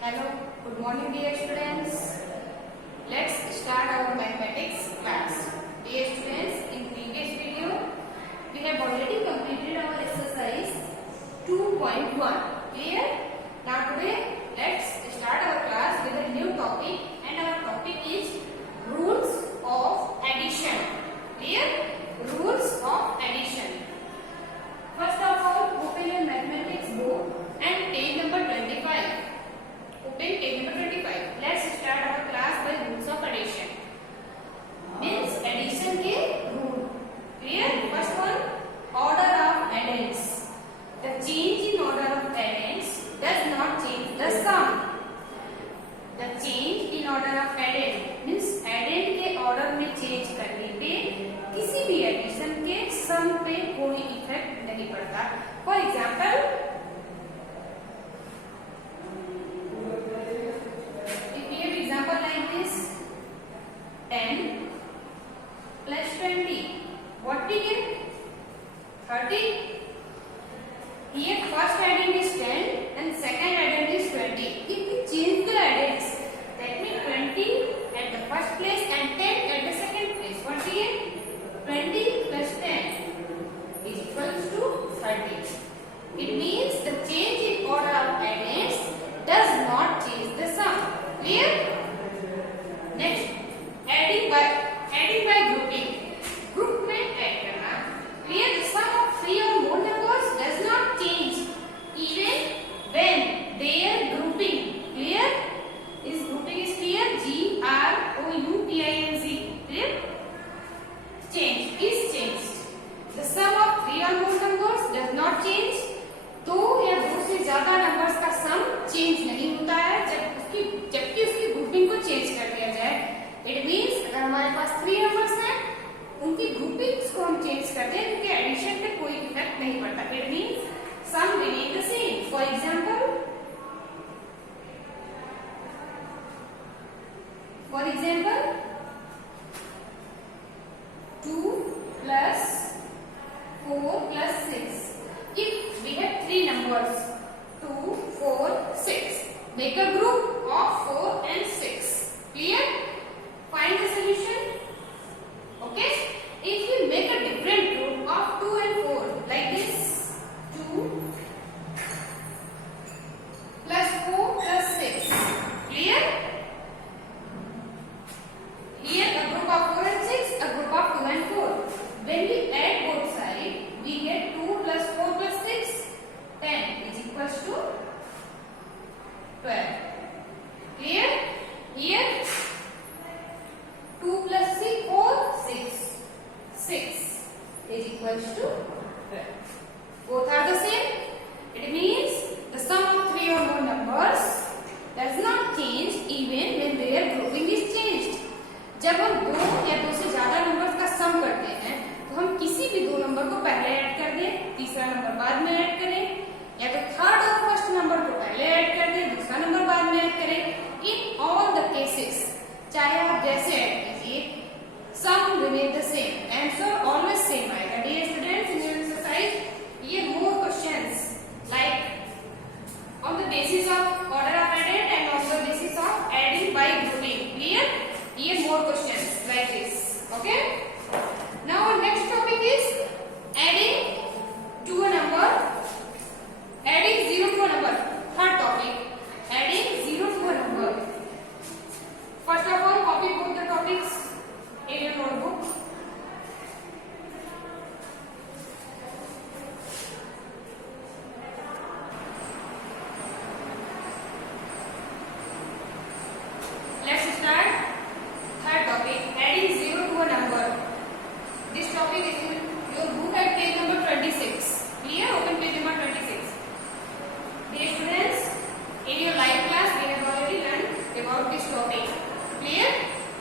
Hello, good morning dear students. Let's start our mathematics class. Dear students, in previous video we have already completed our exercise 2.1. Clear? Now today let's start our class with a new topic, and our topic is rules of addition. Clear? Rules of addition. First of all, open your mathematics book and page number 25. Open page number 25. Let's start our class by rules of addition. Means addition के rule. Clear? First one, order of addends. The change in order of addends does not change the sum. The change in order of addend means addend के order में change करने पे किसी भी addition के sum पे कोई effect नहीं पड़ता. For example, like this, 10 plus 20, what we get? 30. Here first addend is 10 and second addend is 20. If we change the addends, that means 20 at the first place and 10 at the second place, what we get? 20 plus 10 is equals to 30. It means the change in order of addends does not change the sum. Clear? Next, adding by grouping. Group में add करना. Clear? The sum of three or more numbers does not change even when their grouping. Clear? This grouping is clear. G-R-O-U-P-I-N-G. Clear? Change is changed. The sum of three or more numbers does not change. दो या दो से ज्यादा numbers का सम change नहीं होता है जबकि उसकी ग्रुपिंग को चेंज कर दिया जाए. इट मींस अगर हमारे पास 3 नंबर्स हैं, उनकी ग्रुपिंग्स को हम चेंज कर दें, उनके एडिशन पे कोई इफेक्ट नहीं पड़ता. It means sum remain the same. For example 2 plus 4 plus 6. If we have 3 numbers 2, 4, 6, make a group of 4 and 6. Clear? Find the solution. Okay? If we make a different group of 2 and 4 like this, 2 plus 4 plus 6. Clear? Here a group of 4 and 6, a group of 2 and 4. When we add both sides, we get 2 plus 4 plus 6, 10 is equals to 12. Clear? Here 2 plus 6, 4, 6 is equals to 12. Both are the same. It means the sum of 3 or more numbers does not change even when their grouping is changed. जब हम 2 या 2 से ज्यादा numbers का सम करते हैं, तो हम किसी भी 2 नंबर को पहले ऐड कर दें, तीसरा नंबर बाद में ऐड करें, या तो थर्ड और फर्स्ट नंबर को पहले ऐड कर दें, दूसरा नंबर बाद में ऐड करें. इन ऑल द केसेस, चाहे आप जैसे ऐड कीजिए, sum remain the same. Answer always same आएगा. Dear students, in your exercise ये more questions like on the basis of order of addend and on the basis of adding by grouping. Clear? ये more questions like this. Okay? Now our next topic is adding to a number, adding 0 to a number. Third topic, adding 0 to a number. First of all, copy both the topics in your notebook. Let's start. Third topic, adding 0 to a number. This topic is in your book at page number 26. Clear? Open page number 26. Dear students, in your live class we have already learned about this topic. Clear?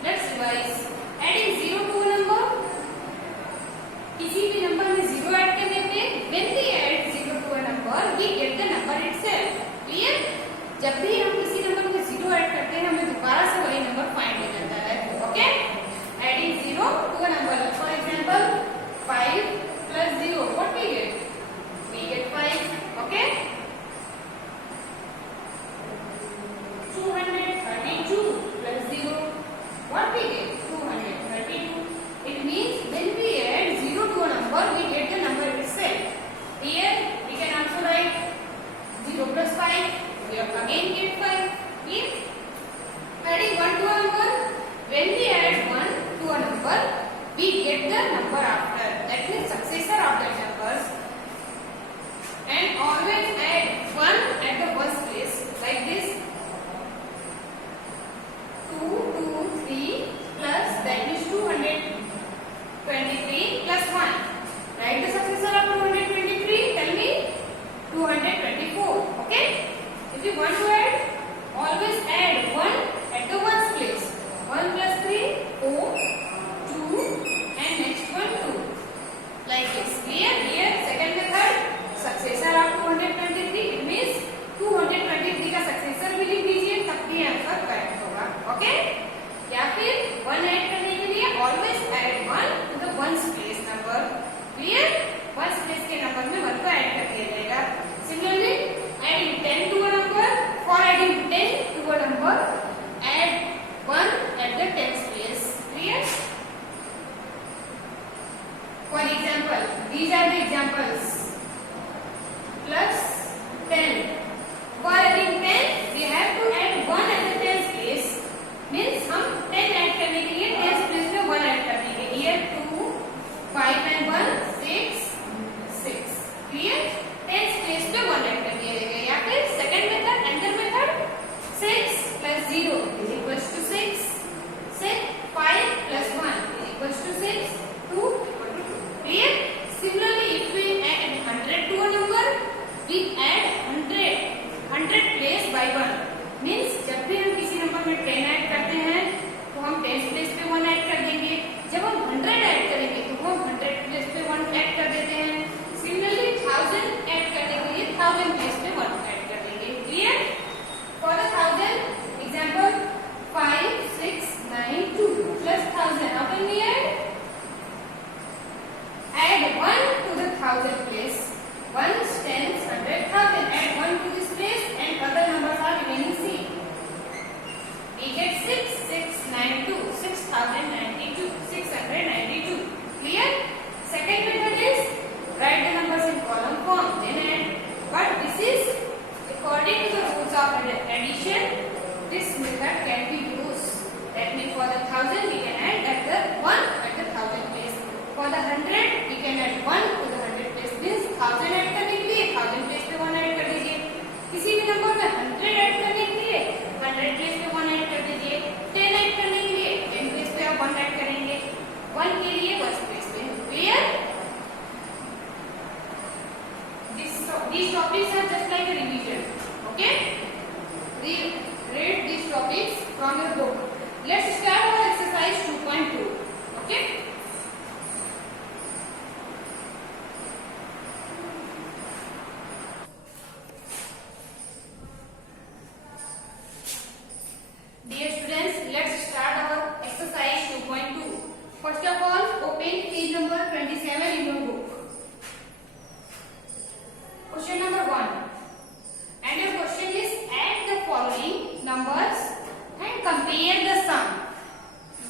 Let's revise. Adding 0 to a number. किसी भी number में 0 add करने पे when we add 0 to a number, we get the number itself. Clear? जब भी हम किसी number में 0 ऐड करते हैं, हमें दोबारा से वही नंबर फाइंड हो जाता है. Okay? Adding 0 to a number. For example, 5 plus 0. What we get? We get 5. Okay? we again get 5. Clear? Adding 1 to a number, when we add 1 to a number, we get the number after, that means successor of that numbers, and always add 1 at the ones place, like this. 2, 2, 3 plus, that means 223 plus 1. Write the successor of 223, tell me. 224. Okay? If you want to add, always add 1 at the ones place. 1 plus 3, 4, 2, and next one 2. Like this. Clear? Here, second method, successor of 223, it means 223 का successor भी लिख दीजिए, तब भी answer correct होगा. Okay? या फिर 1 add करने के लिए always add 1 to the ones place number. Clear? ones place के नंबर में 1 को ऐड कर दिया जाएगा. Similarly, adding 10 to a number, for adding 10 to a number, add 1 at the tens place. Clear? For example, these are the examples. Plus 10. For adding 10, we have to add 1 at the tens place. Means हम 10 add करने के लिए tens place में 1 add कर देंगे. Here 2, 5 and 1, 6, 6. Clear? Tens place पे 1 add कर दिया जाएगा. या फिर second method, another method, 6 plus 0 is equals to 6. 5 plus 1 is equals to 6. 2 equal to 2. Clear? Similarly, if we add 100 to a number, we add 100 place by 1. Means जब भी हम किसी नंबर में 10 ऐड करते हैं, तो हम 10 प्लेस पे 1 ऐड कर देंगे. जब हम 100 ऐड करेंगे, तो हम 100 प्लेस पे 1 ऐड कर देते हैं. Similarly, 1000 ऐड करने के लिए 1000 प्लेस पे 1 ऐड कर देंगे. Clear? For the 1000, example 5, 6, 9, 2 plus 1000. How can we add? Add 1 to the 1000 place. 1s, 10s, 100, 1000. Add 1 to this place and other numbers are remaining same. We get 6, 6, 9, 2. 6092. 692. Clear? Second method is write the numbers in column form, then add. But this is according to the rules of addition. This method can be used. That means for the 1000 we can add at the 1 at the 1000 place. For the 100 we can add 1 to the 100 place. Means 1000 add करने के लिए 1000 place पे 1 add कर दीजिए. किसी भी number में 100 add करने के लिए 100 प्लेस पे 1 ऐड कर दीजिए. 10 ऐड करने के लिए 10 प्लेस पे आप 1 ऐड करेंगे. 1 के लिए 1 प्लेस पे. Clear? These topics are just like a revision. Okay? Read these topics from your book. Let's start our exercise 2.2. Okay? Dear students, let's start our exercise 2.2. First of all, open page number 27 in your book. Question number 1. And your question is, add the following numbers and compare the sum.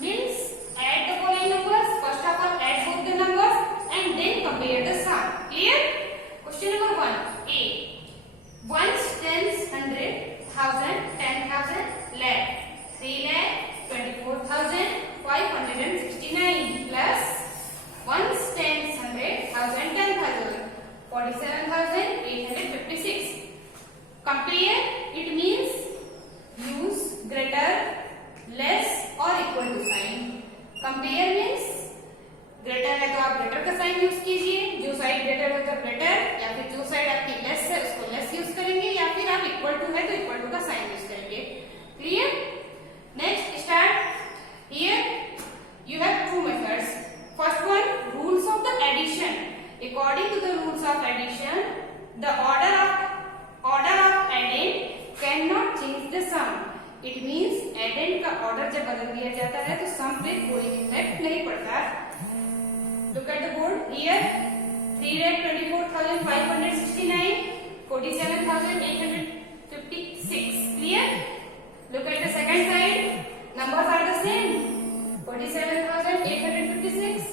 Means, add the following numbers. First of all, add both the numbers and then compare the sum. Clear? Question number 1. A. 1s, 10s, 100, 1000, 10,000, lakh. 3 lakh, 24,569 plus 1s, 10s, 100, 1000, 10,000. 47,856. Compare, it means use greater, less or equal to sign. Compare means greater है तो आप greater का sign use कीजिए. जो side greater है तो greater, या फिर जो साइड आपकी less है उसको less यूज करेंगे, या फिर आप equal to है तो equal to का sign यूज करेंगे. Clear? Next, start. Here you have two methods. First one, rules of the addition. According to the rules of addition, the order of addend cannot change the sum. It means addend का order जब बदल दिया जाता है तो sum पे कोई effect नहीं पड़ता. Look at the board here. 3,24,569, 47,856. Clear? Look at the second side. Numbers are the same. 47,856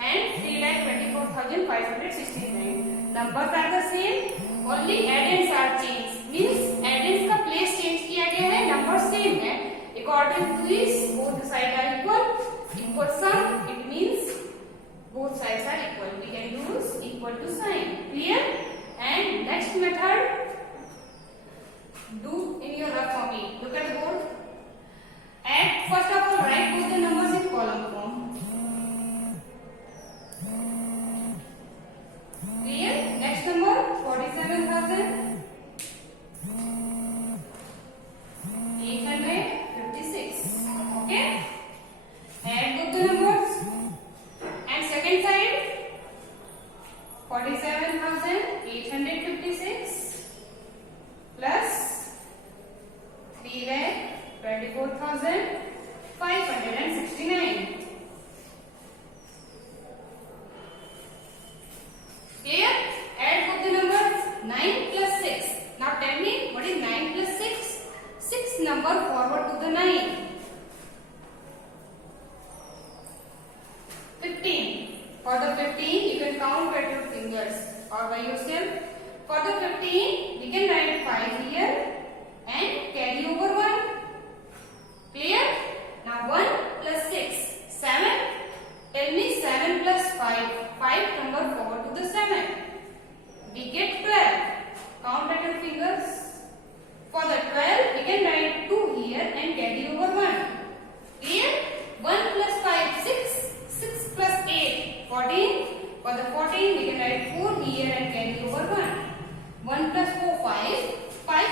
and 3,24,569. Numbers are the same. Only addends are changed. Means addends method, do in your rough copy. Look at the board. And first of all, write both the numbers in column form. Clear? Next number 47,856. Okay? Add both the numbers. And second side 47,856 plus 3,24,569. Clear? Add both the numbers. 9 plus 6. Now tell me what is 9 plus 6? 6 number forward to the 9. 15. For the 15 you can count at your fingers or by yourself. For the 15 we can write 5 here and carry over 1. Clear? Now 1 plus 6. 7. Tell me 7 plus 5. 5 number forward to the 7. We get 12. Count at your fingers. For the 12 we can write 2 here and carry over 1. Clear? 1 plus 5 6. 6 plus 8 14. For the 14 we can write 4 here and carry over 1. 1 plus 4 5. 5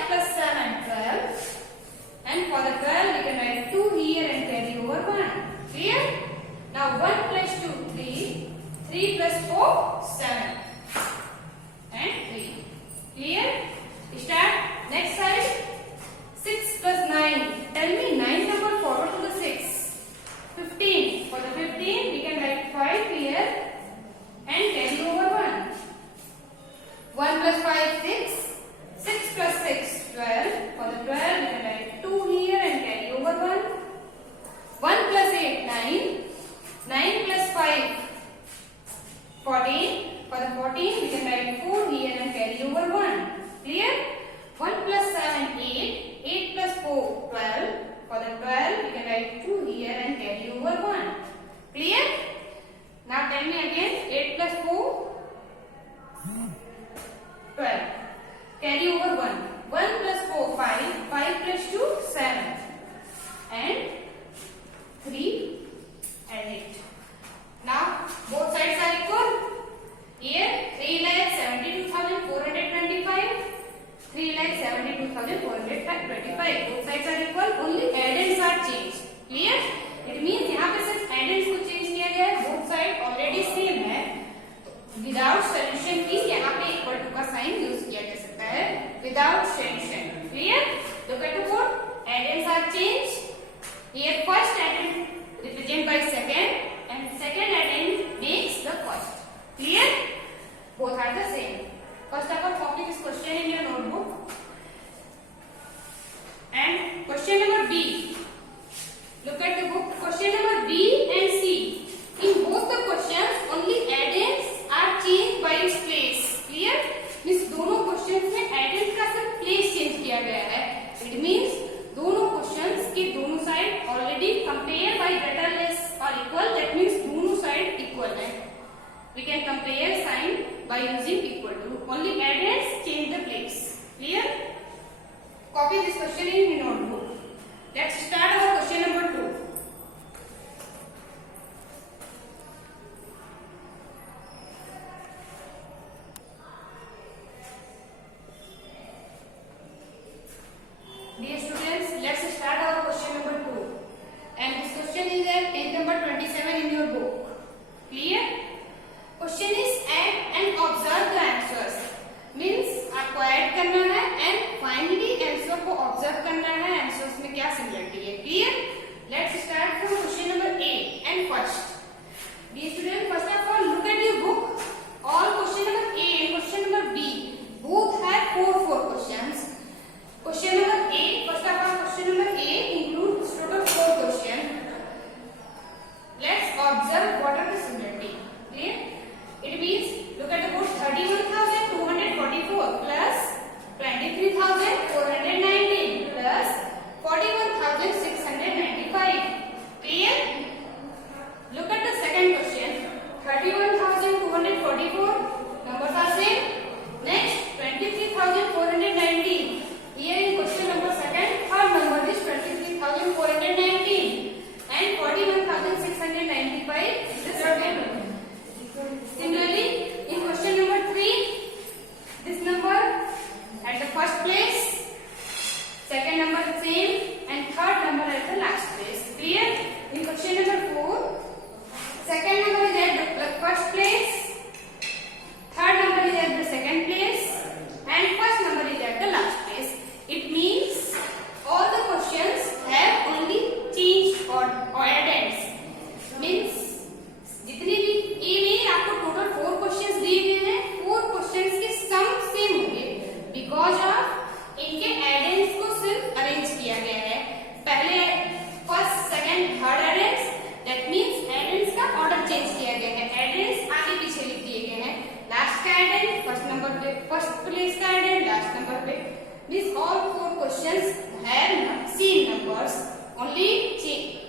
Means all 4 questions have same numbers only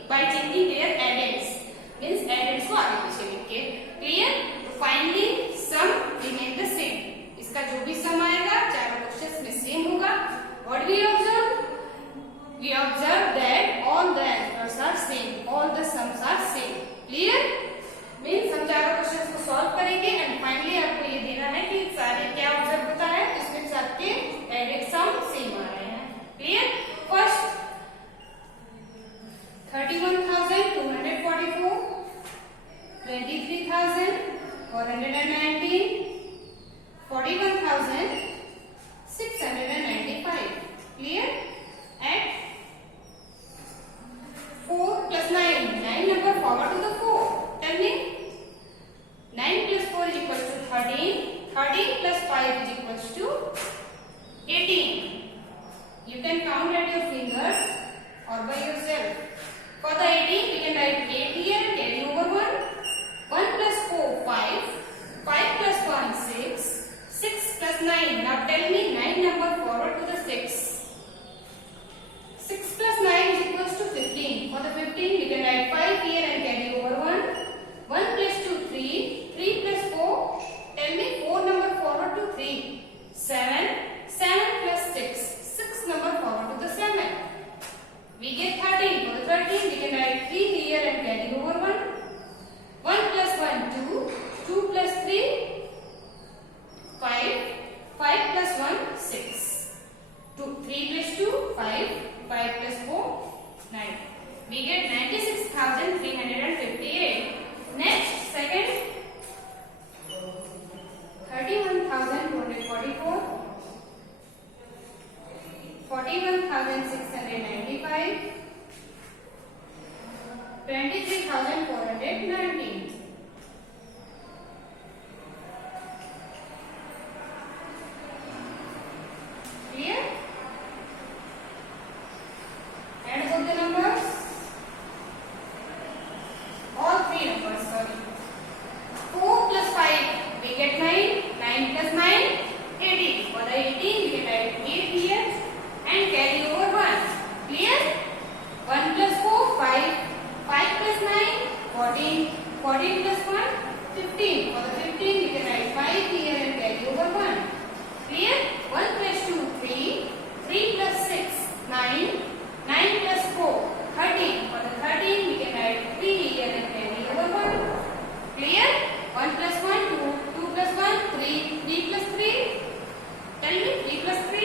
by changing their addends. Means addends को आगे पीछे लिख के. Clear? तो finally sum remain the same. इसका जो भी sum आएगा चारों questions में same होगा. What we observe? We observe that all the answers are same. All the sums are same. Clear? Means हम चारों क्वेश्चंस को सॉल्व करेंगे एंड फाइनली आपको ये देना है कि सारे क्या ऑब्जर्व होता है, इसमें सबके एडेड सम सेम आ रहे हैं. Clear? First 31,244, 23,419, 41,695. Clear? And 4 plus 9. 9 number forward to the 4. Tell me. 9 plus 4 is equal to 13. 13 plus 5 is equal to 18. You can count at your fingers or by yourself. For the 18, we can write 8 here and carry over 1. 1 plus 4, 5. 5 plus 1, 6. 6 plus 9. Now tell me 9 number forward to the 6. 6 plus 9 is equal to 15. For the 15, we can write 5 here and carry over 1. 1 plus 2, 3. 3 plus 4. Tell me 4 number forward to 3. 7. 7 plus 6. 6 number forward to the 7. We get 13. For the 13, we can write 3 here and carry over 1. 1 plus 1, 2. 2 plus 3, 5. 5 plus 1, 6. 3 plus 2, 5. 5 plus 4, 9. We get 96,358. Next, second, 31,244, 41,695, 23,419. Clear? Add both the numbers. All 3 numbers, sorry. 4 plus 5, we get 9. 9 plus 9, 18. For the 18, we can write 8 here and carry over 1. Clear? 1 plus 4, 5. 5 plus 9, 14. 14 plus 1, 15. For the 15, we can write 5 here and carry over 1. Clear? 1 plus 2, 3. 3 plus 6, 9. 9 plus 4, 13. For the 13, we can write 3 here and carry over 1. Clear? 1 plus 1, 2. 2 plus 1, 3. 3 plus 3. Tell me 3 plus 3.